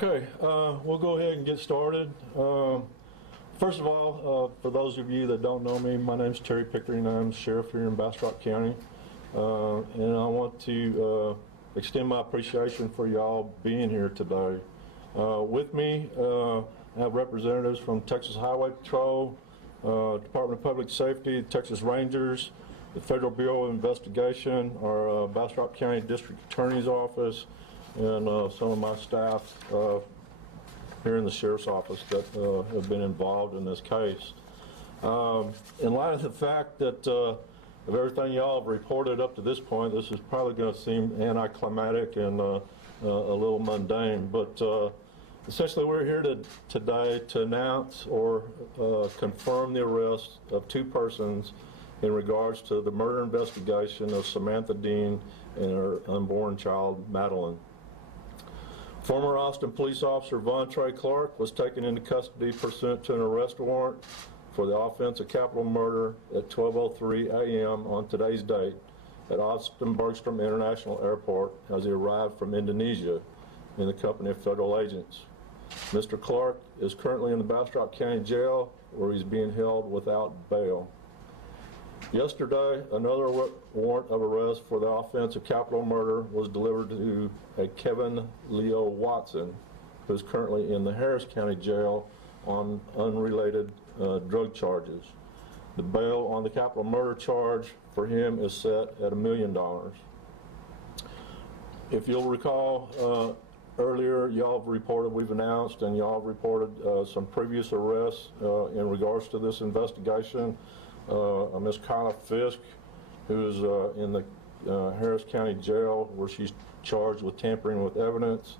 Okay, we'll go ahead and get started. First of all, for those of you that don't know me, my name's Terry Pickering. I'm sheriff here in Bastrop County, and I want to extend my appreciation for y'all being here today. With me, I have representatives from Texas Highway Patrol, Department of Public Safety, Texas Rangers, the Federal Bureau of Investigation, our Bastrop County District Attorney's Office, and some of my staff here in the Sheriff's Office that have been involved in this case. In light of the fact that of everything y'all have reported up to this point, this is probably going to seem anticlimactic and a little mundane, but essentially we're here today to announce or confirm the arrest of two persons in regards to the murder investigation of Samantha Dean and her unborn child, Madeline. Former Austin police officer VonTrey Clark was taken into custody pursuant to an arrest warrant for the offense of capital murder at 12:03 a.m. on today's date at Austin Bergstrom International Airport as he arrived from Indonesia in the company of federal agents. Mr. Clark is currently in the Bastrop County Jail where he's being held without bail. Yesterday, another warrant of arrest for the offense of capital murder was delivered to a Kevin Leo Watson, who is currently in the Harris County Jail on unrelated drug charges. The bail on the capital murder charge for him is set at $1 million. If you'll recall, earlier y'all have reported, we've announced, and y'all have reported some previous arrests in regards to this investigation. Ms. Kyla Fisk, who is in the Harris County Jail where she's charged with tampering with evidence,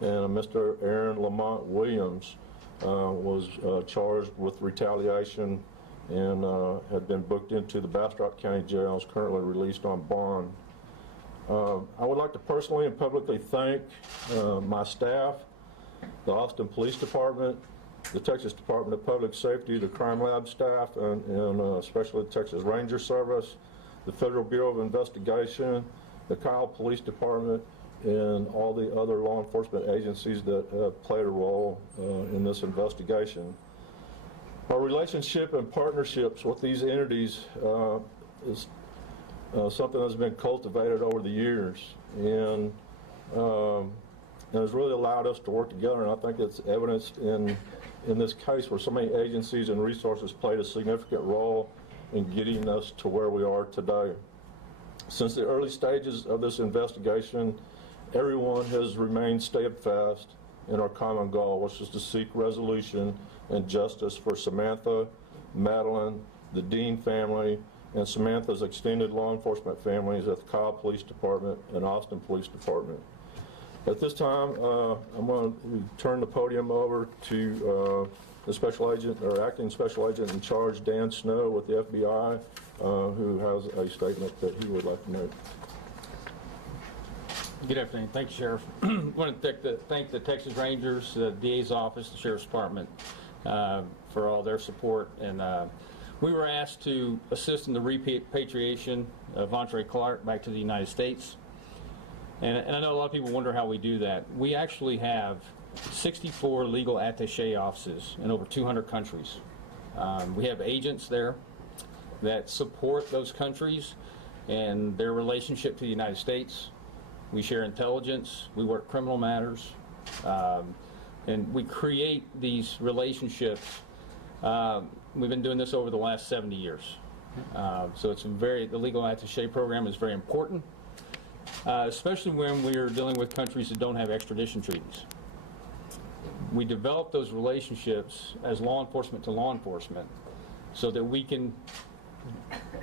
and Mr. Aaron Lamont Williams was charged with retaliation and had been booked into the Bastrop County Jail, is currently released on bond. I would like to personally and publicly thank my staff, the Austin Police Department, the Texas Department of Public Safety, the Crime Lab staff, and especially the Texas Ranger Service, the Federal Bureau of Investigation, the Kyle Police Department, and all the other law enforcement agencies that have played a role in this investigation. Our relationship and partnerships with these entities is something that's been cultivated over the years, and has really allowed us to work together, and I think it's evidenced in this case where so many agencies and resources played a significant role in getting us to where we are today. Since the early stages of this investigation, everyone has remained steadfast in our common goal, which is to seek resolution and justice for Samantha, Madeline, the Dean family, and Samantha's extended law enforcement families at the Kyle Police Department and Austin Police Department. At this time, I'm going to turn the podium over to the special agent, or acting special agent in charge, Dan Snow with the FBI, who has a statement that he would like to make. Good afternoon. Thank you, Sheriff. I want to thank the Texas Rangers, the DA's office, the Sheriff's Department for all their support. And we were asked to assist in the repatriation of VonTrey Clark back to the United States. And I know a lot of people wonder how we do that. We actually have 64 legal attaché offices in over 200 countries. We have agents there that support those countries and their relationship to the United States. We share intelligence, we work criminal matters, and we create these relationships. We've been doing this over the last 70 years. So it's the legal attaché program is very important. Especially when we're dealing with countries that don't have extradition treaties. We develop those relationships as law enforcement to law enforcement so that we can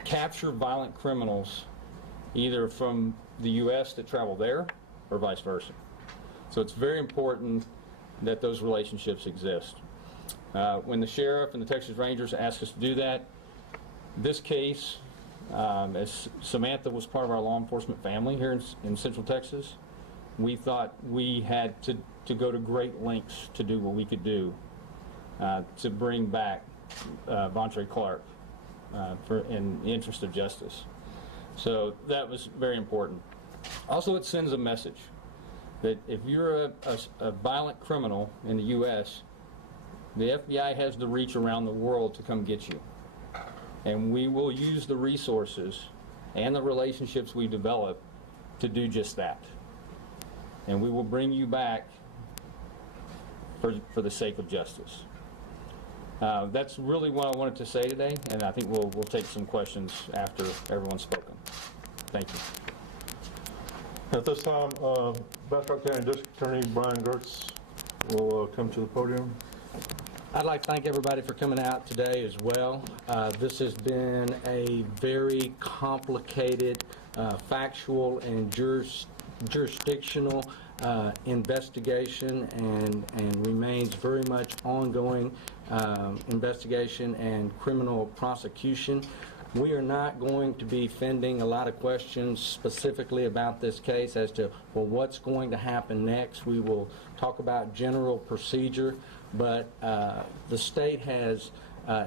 capture violent criminals either from the U.S. that travel there or vice versa. So it's very important that those relationships exist. When the sheriff and the Texas Rangers asked us to do that, this case, as Samantha was part of our law enforcement family here in Central Texas, we thought we had to go to great lengths to do what we could do to bring back VonTrey Clark in the interest of justice. So that was very important. Also, it sends a message. that if you're a violent criminal in the U.S., the FBI has the reach around the world to come get you. And we will use the resources and the relationships we develop to do just that. And we will bring you back for the sake of justice. That's really what I wanted to say today, and I think we'll take some questions after everyone's spoken. Thank you. At this time, Bastrop County District Attorney Brian Gertz will come to the podium. I'd like to thank everybody for coming out today as well. This has been a very complicated, factual and jurisdictional investigation and remains very much ongoing investigation and criminal prosecution. We are not going to be fending a lot of questions specifically about this case as to, well, what's going to happen next. We will talk about general procedure, but the state has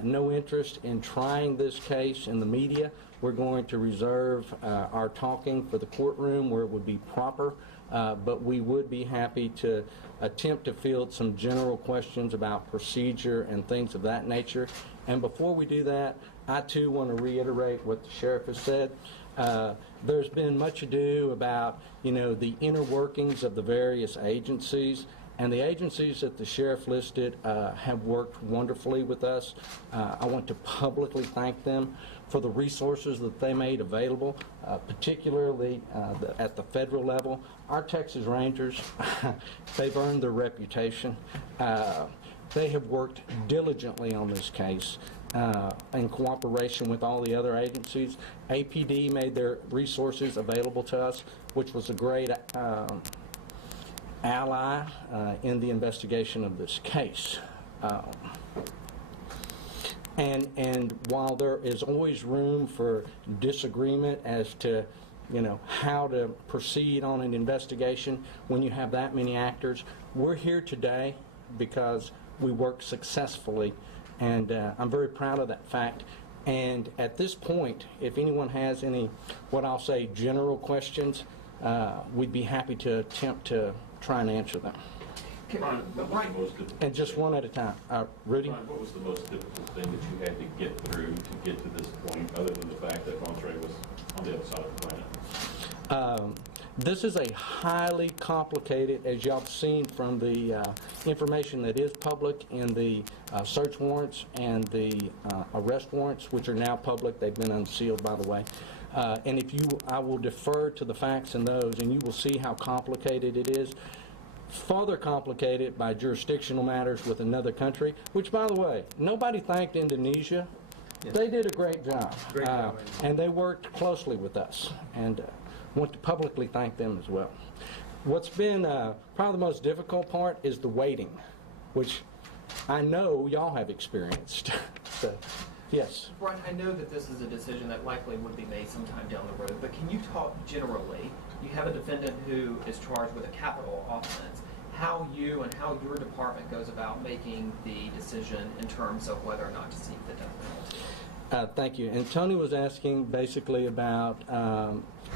no interest in trying this case in the media. We're going to reserve our talking for the courtroom where it would be proper, but we would be happy to attempt to field some general questions about procedure and things of that nature. And before we do that, I too want to reiterate what the sheriff has said. There's been much ado about, the inner workings of the various agencies, and the agencies that the sheriff listed have worked wonderfully with us. I want to publicly thank them for the resources that they made available, particularly at the federal level. Our Texas Rangers, they've earned their reputation. They have worked diligently on this case in cooperation with all the other agencies. APD made their resources available to us, which was a great ally in the investigation of this case. And while there is always room for disagreement as to how to proceed on an investigation when you have that many actors, we're here today because we worked successfully, and I'm very proud of that fact. And at this point, if anyone has any, what I'll say, general questions, we'd be happy to attempt to try and answer them. Brian, what was the most difficult And just one at a time. Rudy? Brian, what was the most difficult thing that you had to get through to get to this point, other than the fact that VonTrey was on the other side of the planet? This is a highly complicated, as y'all have seen from the information that is public in the search warrants and the arrest warrants, which are now public. They've been unsealed, by the way. And I will defer to the facts in those, and you will see how complicated it is. Further complicated by jurisdictional matters with another country, which, by the way, nobody thanked Indonesia. Yes. They did a great job. And they worked closely with us. And want to publicly thank them as well. What's been probably the most difficult part is the waiting, which I know y'all have experienced. So, yes. Brian, I know that this is a decision that likely would be made sometime down the road, but can you talk generally? You have a defendant who is charged with a capital offense. How you and how your department goes about making the decision in terms of whether or not to seek the death penalty? Thank you. And Tony was asking basically about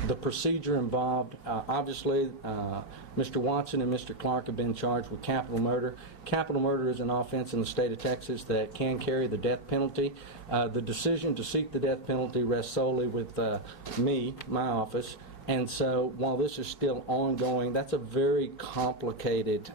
the procedure involved. Obviously, Mr. Watson and Mr. Clark have been charged with capital murder. Capital murder is an offense in the state of Texas that can carry the death penalty. The decision to seek the death penalty rests solely with me, my office. And so while this is still ongoing, that's a very complicated,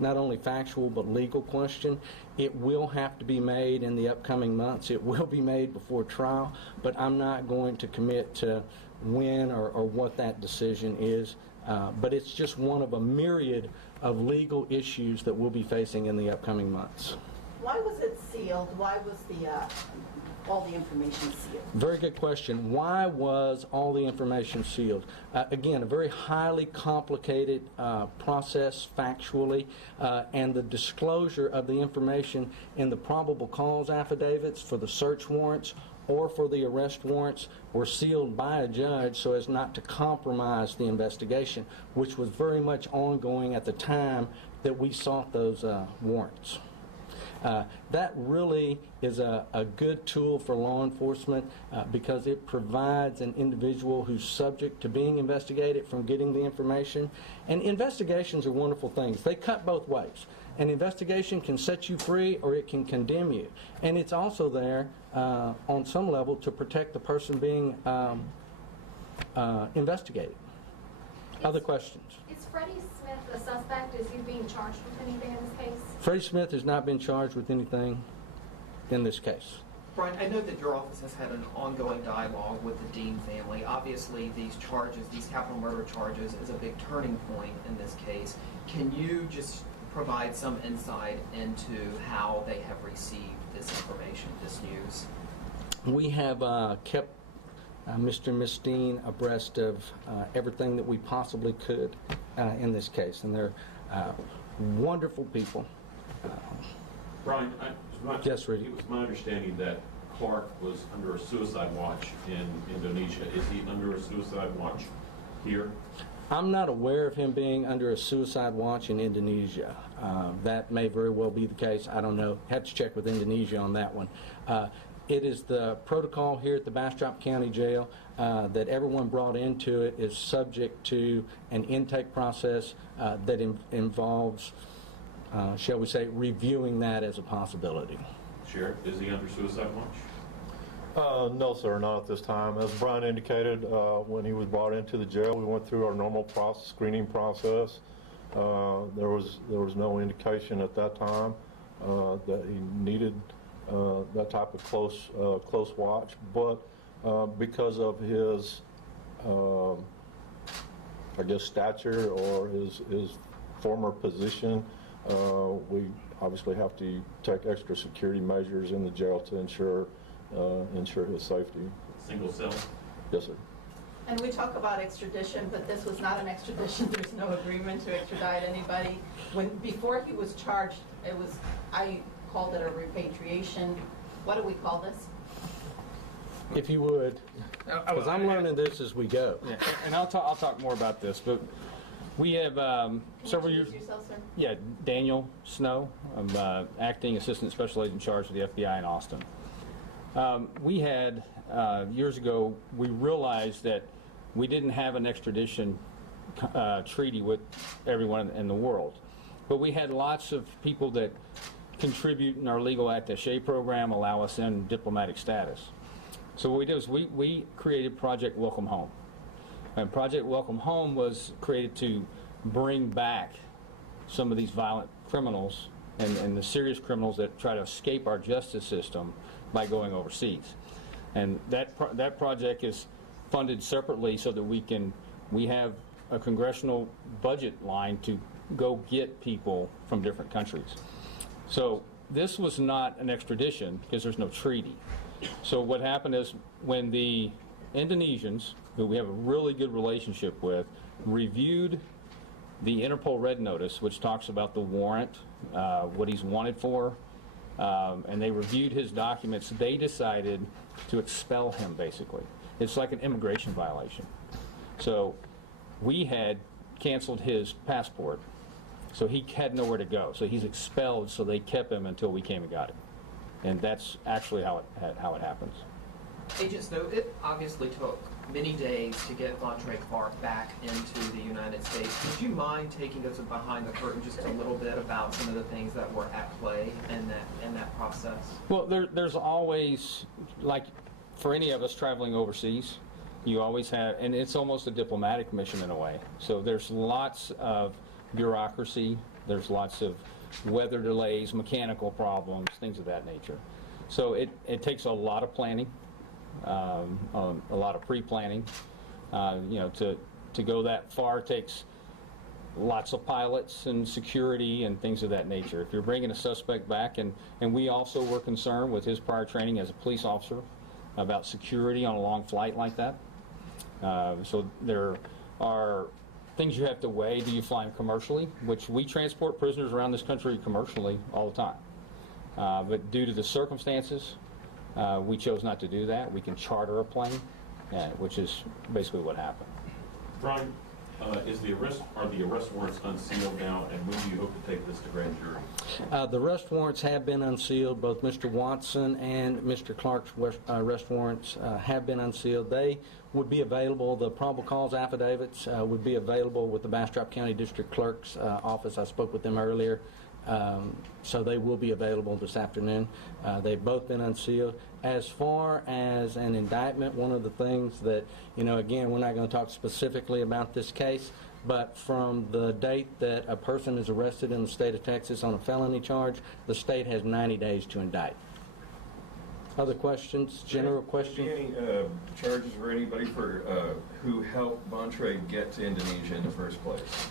not only factual but legal question. It will have to be made in the upcoming months. It will be made before trial, but I'm not going to commit to when or what that decision is. But it's just one of a myriad of legal issues that we'll be facing in the upcoming months. Why was it sealed? Why was all the information sealed? Very good question. Why was all the information sealed? Again, a very highly complicated process factually, and the disclosure of the information in the probable cause affidavits for the search warrants or for the arrest warrants were sealed by a judge so as not to compromise the investigation, which was very much ongoing at the time that we sought those warrants. That really is a good tool for law enforcement because it provides an individual who's subject to being investigated from getting the information. And investigations are wonderful things. They cut both ways. An investigation can set you free or it can condemn you. And it's also there on some level to protect the person being investigated. Other questions? Is Freddie Smith a suspect? Is he being charged with anything in this case? Freddie Smith has not been charged with anything in this case. Brian, I know that your office has had an ongoing dialogue with the Dean family. Obviously, these charges, these capital murder charges, is a big turning point in this case. Can you just provide some insight into how they have received this information, this news? We have kept Mr. and Ms. Dean abreast of everything that we possibly could in this case, and they're wonderful people. Brian, Yes, Rudy. it was my understanding that Clark was under a suicide watch in Indonesia. Is he under a suicide watch here? I'm not aware of him being under a suicide watch in Indonesia. That may very well be the case. I don't know. Have to check with Indonesia on that one. It is the protocol here at the Bastrop County Jail that everyone brought into it is subject to an intake process that involves, shall we say, reviewing that as a possibility. Sheriff, is he under suicide watch? No, sir, not at this time. As Brian indicated, when he was brought into the jail, we went through our normal screening process. There was no indication at that time that he needed that type of close watch, but because of his, I guess, stature or his former position, we obviously have to take extra security measures in the jail to ensure his safety. Single cell? Yes, sir. And we talk about extradition, but this was not an extradition. There's no agreement to extradite anybody. Before he was charged, I called it a repatriation. What do we call this? If you would, because I'm learning this as we go. Yeah, and I'll talk more about this, but we have several years. Introduce yourself, sir. Yeah, Daniel Snow. I'm acting assistant special agent in charge of the FBI in Austin. We had, years ago, we realized that we didn't have an extradition treaty with everyone in the world. But we had lots of people that contribute in our legal attaché program, allow us in diplomatic status. So what we did is we created Project Welcome Home. And Project Welcome Home was created to bring back some of these violent criminals and the serious criminals that try to escape our justice system by going overseas. And that project is funded separately so that we have a congressional budget line to go get people from different countries. So this was not an extradition because there's no treaty. So what happened is when the Indonesians, who we have a really good relationship with, reviewed the Interpol Red Notice, which talks about the warrant, what he's wanted for, and they reviewed his documents, they decided to expel him, basically. It's like an immigration violation. So we had canceled his passport, so he had nowhere to go. So he's expelled, so they kept him until we came and got him. And that's actually how it happens. Agent Snow, it obviously took many days to get VonTrey Clark back into the United States. Would you mind taking us behind the curtain just a little bit about some of the things that were at play in that process? Well, there's always, like for any of us traveling overseas, you always have, and it's almost a diplomatic mission in a way. So there's lots of bureaucracy, there's lots of weather delays, mechanical problems, things of that nature. So it takes a lot of planning, a lot of pre-planning. To go that far takes lots of pilots and security and things of that nature. If you're bringing a suspect back, and we also were concerned with his prior training as a police officer about security on a long flight like that. So there are things you have to weigh. Do you fly them commercially? Which we transport prisoners around this country commercially all the time. But due to the circumstances, we chose not to do that. We can charter a plane, which is basically what happened. Brian, Are the arrest warrants unsealed now, and when do you hope to take this to grand jury? The arrest warrants have been unsealed. Both Mr. Watson and Mr. Clark's arrest warrants have been unsealed. They would be available, the probable cause affidavits would be available with the Bastrop County District Clerk's office. I spoke with them earlier. So they will be available this afternoon. They've both been unsealed. As far as an indictment, one of the things that, again, we're not going to talk specifically about this case, but from the date that a person is arrested in the state of Texas on a felony charge, the state has 90 days to indict. Other questions? General questions? Any charges for anybody who helped VonTrey get to Indonesia in the first place?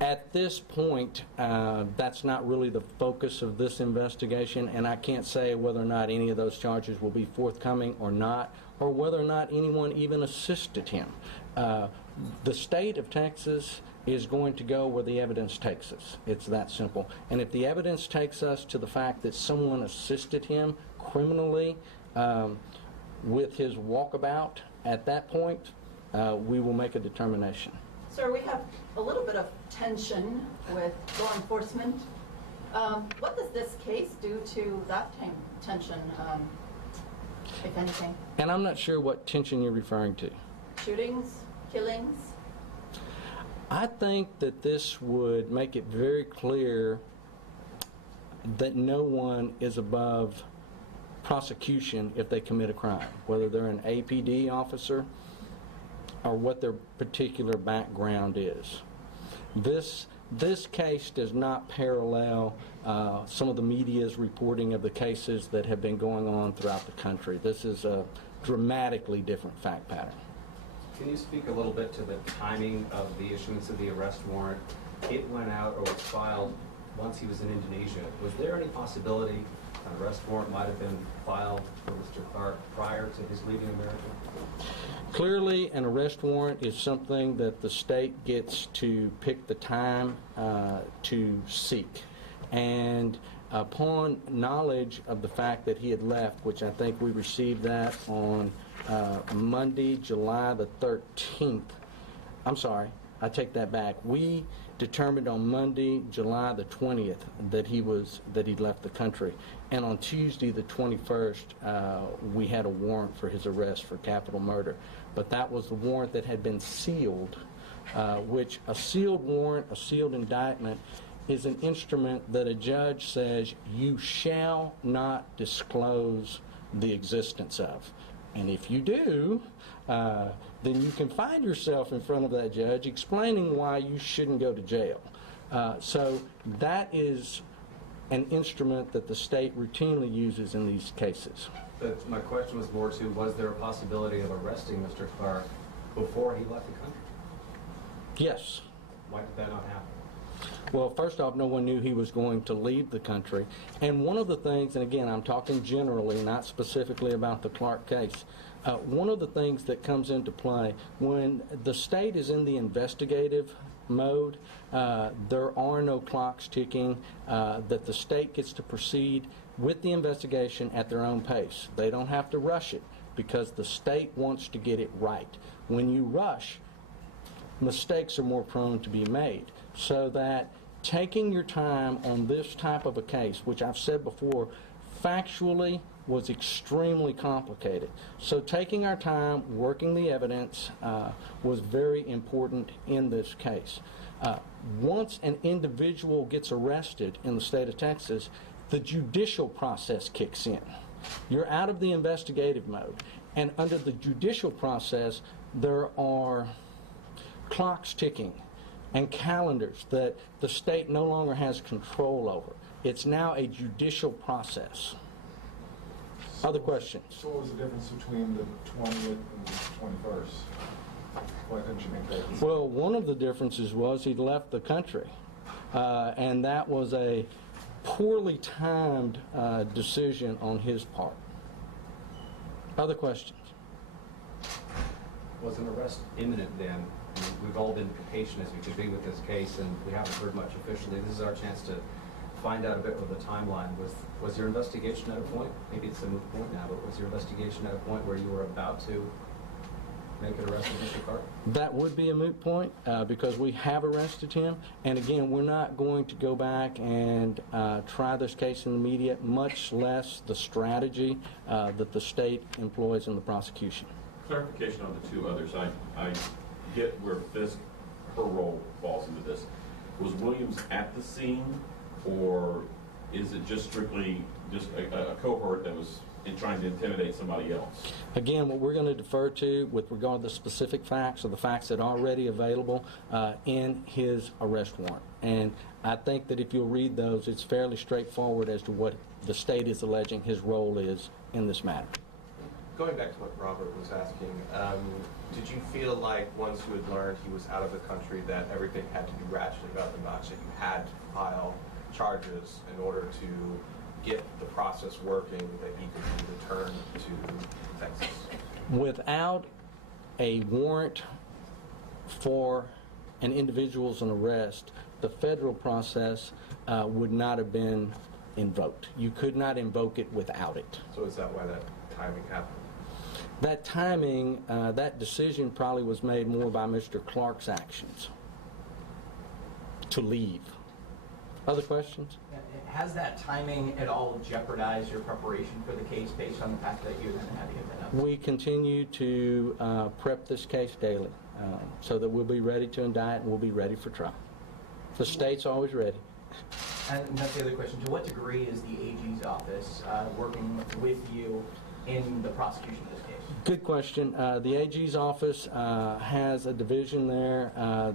At this point, that's not really the focus of this investigation, and I can't say whether or not any of those charges will be forthcoming or not, or whether or not anyone even assisted him. The state of Texas is going to go where the evidence takes us. It's that simple. And if the evidence takes us to the fact that someone assisted him criminally with his walkabout, at that point, we will make a determination. Sir, we have a little bit of tension with law enforcement. What does this case do to that tension, if anything? And I'm not sure what tension you're referring to. Shootings, killings? I think that this would make it very clear that no one is above prosecution if they commit a crime, whether they're an APD officer or what their particular background is. This case does not parallel some of the media's reporting of the cases that have been going on throughout the country. This is a dramatically different fact pattern. Can you speak a little bit to the timing of the issuance of the arrest warrant? It went out or was filed once he was in Indonesia. Was there any possibility an arrest warrant might have been filed for Mr. Clark prior to his leaving America? Clearly, an arrest warrant is something that the state gets to pick the time to seek. And upon knowledge of the fact that he had left, which I think we received that on Monday, July the 13th. I'm sorry, I take that back. We determined on Monday, July the 20th, that he'd left the country. And on Tuesday the 21st, we had a warrant for his arrest for capital murder. But that was the warrant that had been sealed, which a sealed warrant, a sealed indictment, is an instrument that a judge says you shall not disclose the existence of. And if you do, then you can find yourself in front of that judge explaining why you shouldn't go to jail. So that is an instrument that the state routinely uses in these cases. But my question was more to, was there a possibility of arresting Mr. Clark before he left the country? Yes. Why did that not happen? Well, first off, no one knew he was going to leave the country. And one of the things, and again, I'm talking generally, not specifically about the Clark case, one of the things that comes into play when the state is in the investigative mode, there are no clocks ticking, that the state gets to proceed with the investigation at their own pace. They don't have to rush it because the state wants to get it right. When you rush, mistakes are more prone to be made. So that taking your time on this type of a case, which I've said before, factually was extremely complicated. So taking our time, working the evidence, was very important in this case. Once an individual gets arrested in the state of Texas, the judicial process kicks in. You're out of the investigative mode. And under the judicial process, there are clocks ticking and calendars that the state no longer has control over. It's now a judicial process. Other questions? So what was the difference between the 20th and the 21st? Why couldn't you make that decision? Well, one of the differences was he left the country. And that was a poorly timed decision on his part. Other questions? Was an arrest imminent then? I mean, we've all been patient as we could be with this case, and we haven't heard much officially. This is our chance to find out a bit of the timeline. Was your investigation at a point, maybe it's a moot point now, but was your investigation at a point where you were about to make it arrested, Mr. Clark? That would be a moot point because we have arrested him. And again, we're not going to go back and try this case in the media, much less the strategy that the state employs in the prosecution. Clarification on the two others. I get where Fisk, her role falls into this. Was Williams at the scene, or is it just strictly just a cohort that was trying to intimidate somebody else? Again, what we're going to defer to with regard to the specific facts are the facts that are already available in his arrest warrant. And I think that if you'll read those, it's fairly straightforward as to what the state is alleging his role is in this matter. Going back to what Robert was asking, did you feel like once you had learned he was out of the country that everything had to be ratcheted up a notch, that you had to file charges in order to get the process working, that he could be returned to Texas? Without a warrant for an individual's arrest, the federal process would not have been invoked. You could not invoke it without it. So is that why that timing happened? That timing, that decision probably was made more by Mr. Clark's actions to leave. Other questions? Has that timing at all jeopardized your preparation for the case based on the fact that you then had to get that up? We continue to prep this case daily so that we'll be ready to indict and we'll be ready for trial. The state's always ready. And that's the other question. To what degree is the AG's office working with you in the prosecution of this case? Good question. The AG's office has a division there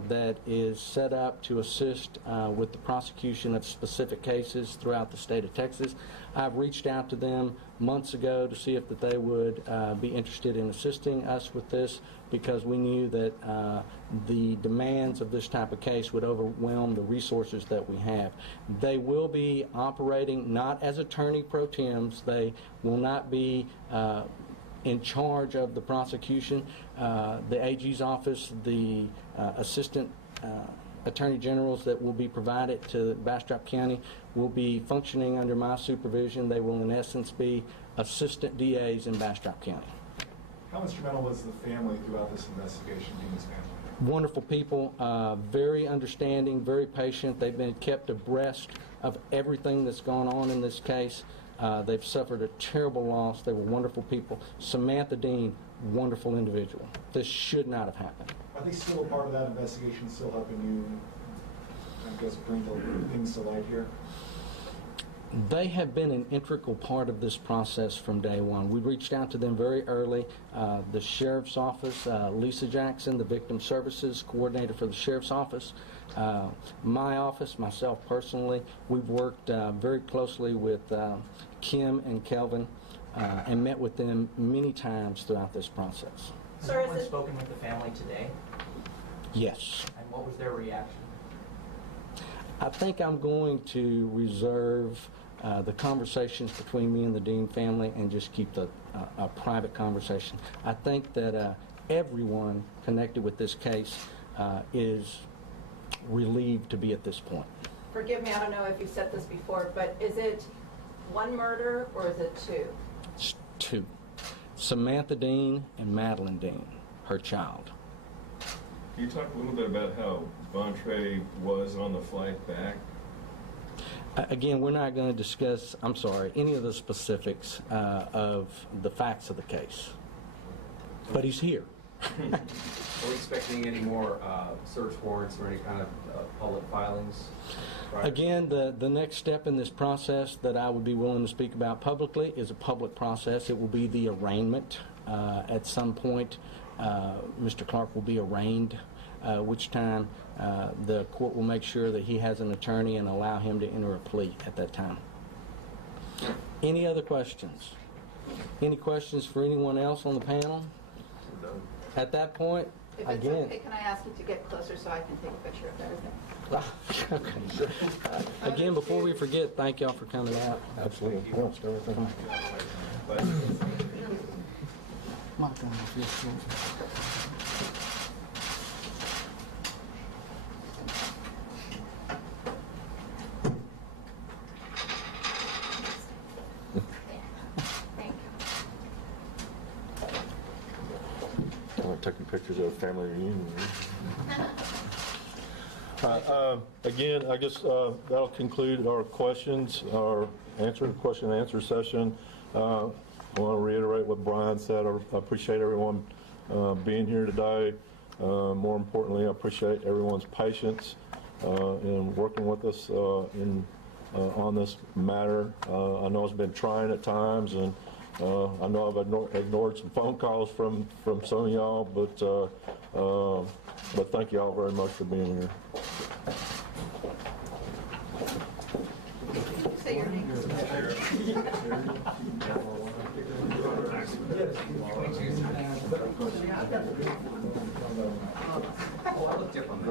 that is set up to assist with the prosecution of specific cases throughout the state of Texas. I've reached out to them months ago to see if that they would be interested in assisting us with this because we knew that the demands of this type of case would overwhelm the resources that we have. They will be operating not as attorney pro tems. They will not be in charge of the prosecution. The AG's office, the assistant attorney generals that will be provided to Bastrop County will be functioning under my supervision. They will in essence be assistant DAs in Bastrop County. How instrumental was the family throughout this investigation, Dean's family? Wonderful people, very understanding, very patient. They've been kept abreast of everything that's gone on in this case. They've suffered a terrible loss. They were wonderful people. Samantha Dean, wonderful individual. This should not have happened. Are they still a part of that investigation, still helping you, I guess, bring the things to light here? They have been an integral part of this process from day one. We reached out to them very early. The Sheriff's Office, Lisa Jackson, the Victim Services Coordinator for the Sheriff's Office, my office, myself personally, we've worked very closely with Kim and Kelvin and met with them many times throughout this process. Has anyone spoken with the family today? Yes. And what was their reaction? I think I'm going to reserve the conversations between me and the Dean family and just keep a private conversation. I think that everyone connected with this case is relieved to be at this point. Forgive me, I don't know if you've said this before, but is it one murder or is it two? It's two. Samantha Dean and Madeline Dean, her child. Can you talk a little bit about how VonTrey was on the flight back? Again, we're not going to discuss, I'm sorry, any of the specifics of the facts of the case. But he's here. Are we expecting any more search warrants or any kind of public filings? Again, the next step in this process that I would be willing to speak about publicly is a public process. It will be the arraignment. At some point, Mr. Clark will be arraigned, which time the court will make sure that he has an attorney and allow him to enter a plea at that time. Any other questions? Any questions for anyone else on the panel? At that point, If it's again. okay, can I ask you to get closer so I can take a picture of everything? Okay. Again, before we forget, thank y'all for coming out. Absolutely. Thank you. Take a pictures of a family reunion. Again, I guess that'll conclude our questions, our question and answer session. I want to reiterate what Brian said. I appreciate everyone being here today. More importantly, I appreciate everyone's patience in working with us on this matter. I know it's been trying at times, and I know I've ignored some phone calls from some of y'all, but thank you all very much for being here. Say your name. Oh, I look different.